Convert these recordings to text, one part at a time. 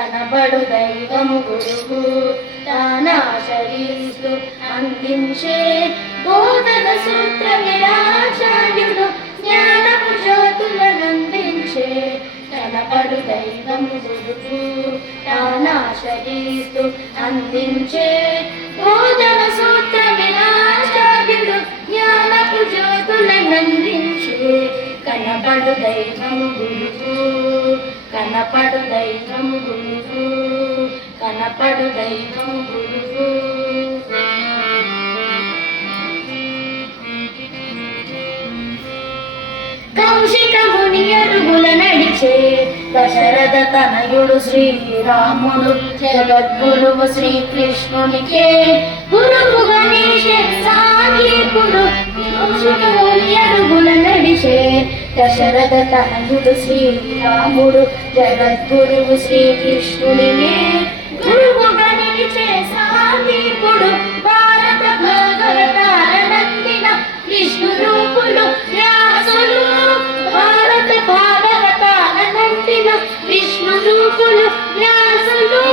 కనబడు దైవము గురువు. తానాచరిస్తూ అందించే బోధన సూత్ర ఆచార్యుడు. జ్ఞానము జ్యోతులనందించే కనబడు దైవము గురువు. తానాచరిస్తూ అందించే బోధన సూత్రమే ఆచార్యుడు. జ్ఞానపు జ్యోతులనందించే కనపడు దైవము గురువు. కనపడు దైవము గురువు కనపడు దైవము గురువు. కౌశిక ముని అడుగుల నడిచే దశరథ తనయుడు శ్రీరాముడు జగద్గురువు శ్రీకృష్ణునికే గురువు గణేశ గురు కౌశిక ముని అడుగుల నడిచే దశరథ తనయుడు శ్రీరాముడు జగద్గురువు శ్రీకృష్ణునినే గురువు గణించే సాగీకుడు భారత భాగవతారనందిన విష్ణు రూపులు వ్యాసులు. భారత భాగవతారనందిన విష్ణు రూపులు వ్యాసులు.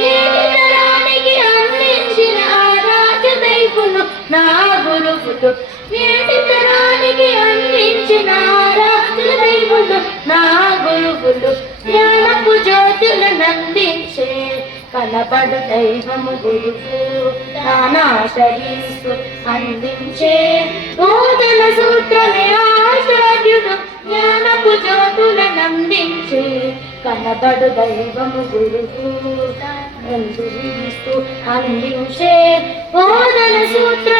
నేటి అందించిన ఆరాధ్య దైవులు నా గురువులు. నేటి తరానికి అందించిన గురువులు నా గురువులు జ్ఞానపు జ్యోతులు నందించే కనబడు దైవము గురువు నానాశరీస్తు అందించే నూతన సూత్రమే ఆచార్యుడు జ్ఞానపు జ్యోతులు నందించే కనబడు దైవము గురువు అందించే బోధన సూత్ర